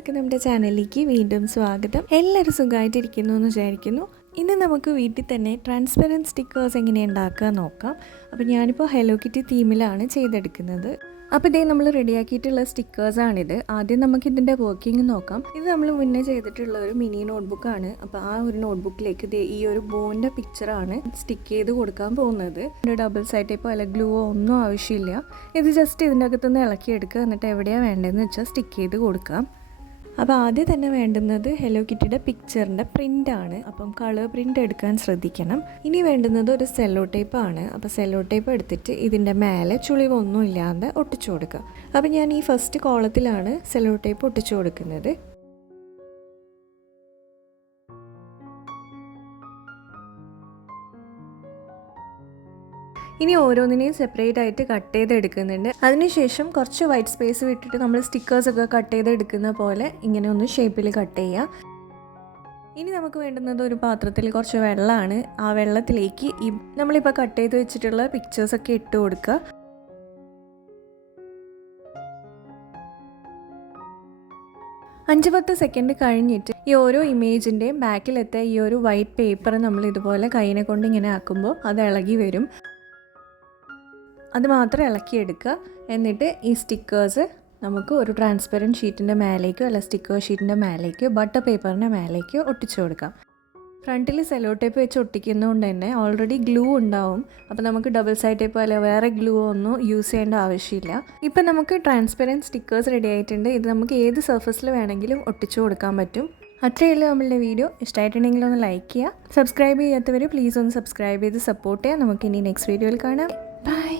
എല്ലാവർക്കും നമ്മുടെ ചാനലിലേക്ക് വീണ്ടും സ്വാഗതം. എല്ലാവരും സുഖമായിട്ടിരിക്കുന്നു എന്ന് വിചാരിക്കുന്നു. ഇന്ന് നമുക്ക് വീട്ടിൽ തന്നെ ട്രാൻസ്പെറൻറ്റ് സ്റ്റിക്കേഴ്സ് എങ്ങനെ ഉണ്ടാക്കുക നോക്കാം. അപ്പോൾ ഞാനിപ്പോൾ ഹലോ കിറ്റി തീമിലാണ് ചെയ്തെടുക്കുന്നത്. അപ്പോൾ ഇതേ നമ്മൾ റെഡിയാക്കിയിട്ടുള്ള സ്റ്റിക്കേഴ്സാണിത്. ആദ്യം നമുക്കിതിൻ്റെ വർക്കിംഗ് നോക്കാം. ഇത് നമ്മൾ മുന്നേ ചെയ്തിട്ടുള്ള ഒരു മിനി നോട്ട്ബുക്കാണ്. അപ്പോൾ ആ ഒരു നോട്ട്ബുക്കിലേക്ക് ഇതേ ഈ ഒരു ബോൻ്റെ പിക്ചറാണ് സ്റ്റിക്ക് ചെയ്ത് കൊടുക്കാൻ പോകുന്നത്. ഡബിൾ സൈഡ് ടേപ്പോ അല്ല ഗ്ലൂവോ ഒന്നും ആവശ്യമില്ല. ഇത് ജസ്റ്റ് ഇതിൻ്റെ അകത്തുനിന്ന് ഇളക്കിയെടുക്കുക, എന്നിട്ട് എവിടെയാണ് വേണ്ടതെന്ന് വെച്ചാൽ സ്റ്റിക്ക് ചെയ്ത് കൊടുക്കാം. അപ്പോൾ ആദ്യം തന്നെ വേണ്ടുന്നത് ഹലോ കിറ്റിയുടെ പിക്ചറിൻ്റെ പ്രിൻ്റാണ്. അപ്പം കളർ പ്രിൻ്റ് എടുക്കാൻ ശ്രദ്ധിക്കണം. ഇനി വേണ്ടുന്നത് ഒരു സെല്ലോ ടേപ്പാണ്. അപ്പോൾ സെല്ലോ ടേപ്പ് എടുത്തിട്ട് ഇതിൻ്റെ മേലെ ചുളിവൊന്നും ഇല്ലാതെ ഒട്ടിച്ചു കൊടുക്കുക. അപ്പോൾ ഞാൻ ഈ ഫസ്റ്റ് കോളത്തിലാണ് സെല്ലോ ടേപ്പ് ഒട്ടിച്ചു കൊടുക്കുന്നത്. ഇനി ഓരോന്നിനെയും സെപ്പറേറ്റ് ആയിട്ട് കട്ട് ചെയ്തെടുക്കുന്നുണ്ട്. അതിനുശേഷം കുറച്ച് വൈറ്റ് സ്പേസ് വിട്ടിട്ട് നമ്മൾ സ്റ്റിക്കേഴ്സൊക്കെ കട്ട് ചെയ്തെടുക്കുന്ന പോലെ ഇങ്ങനെ ഒന്ന് ഷേപ്പിൽ കട്ട് ചെയ്യുക. ഇനി നമുക്ക് വേണ്ടുന്നത് ഒരു പാത്രത്തിൽ കുറച്ച് വെള്ളമാണ്. ആ വെള്ളത്തിലേക്ക് ഈ നമ്മളിപ്പോൾ കട്ട് ചെയ്ത് വെച്ചിട്ടുള്ള പിക്ചേഴ്സൊക്കെ ഇട്ട് കൊടുക്കുക. അഞ്ച് 10 സെക്കൻഡ് കഴിഞ്ഞിട്ട് ഈ ഓരോ ഇമേജിൻ്റെയും ബാക്കിലെത്ത ഈ ഒരു വൈറ്റ് പേപ്പർ നമ്മൾ ഇതുപോലെ കൈനെ കൊണ്ട് ഇങ്ങനെ ആക്കുമ്പോൾ അത് ഇളകി വരും. അത് മാത്രം ഇളക്കിയെടുക്കുക. എന്നിട്ട് ഈ സ്റ്റിക്കേഴ്സ് നമുക്ക് ഒരു ട്രാൻസ്പെറൻറ്റ് ഷീറ്റിൻ്റെ മേലേക്കോ അല്ല സ്റ്റിക്കർ ഷീറ്റിൻ്റെ മേലേക്കോ ബട്ടർ പേപ്പറിൻ്റെ മേലേക്കോ ഒട്ടിച്ചു കൊടുക്കാം. ഫ്രണ്ടിൽ സെല്ലോ ടേപ്പ് വെച്ച് ഒട്ടിക്കുന്നതുകൊണ്ട് തന്നെ ഓൾറെഡി ഗ്ലൂ ഉണ്ടാവും. അപ്പോൾ നമുക്ക് ഡബിൾ സൈഡ് ടേപ്പ് അല്ല വേറെ ഗ്ലൂ ഒന്നും യൂസ് ചെയ്യേണ്ട ആവശ്യമില്ല. ഇപ്പം നമുക്ക് ട്രാൻസ്പെറൻറ്റ് സ്റ്റിക്കേഴ്സ് റെഡി ആയിട്ടുണ്ട്. ഇത് നമുക്ക് ഏത് സർഫസിൽ വേണമെങ്കിലും ഒട്ടിച്ചു കൊടുക്കാൻ പറ്റും. അത്രയേ ഉള്ളൂ നമ്മളുടെ വീഡിയോ. ഇഷ്ടമായിട്ടുണ്ടെങ്കിൽ ഒന്ന് ലൈക്ക് ചെയ്യുക. സബ്സ്ക്രൈബ് ചെയ്യാത്തവർ പ്ലീസ് ഒന്ന് സബ്സ്ക്രൈബ് ചെയ്ത് സപ്പോർട്ട് ചെയ്യുക. നമുക്കിനി നെക്സ്റ്റ് വീഡിയോയിൽ കാണാം. ബൈ.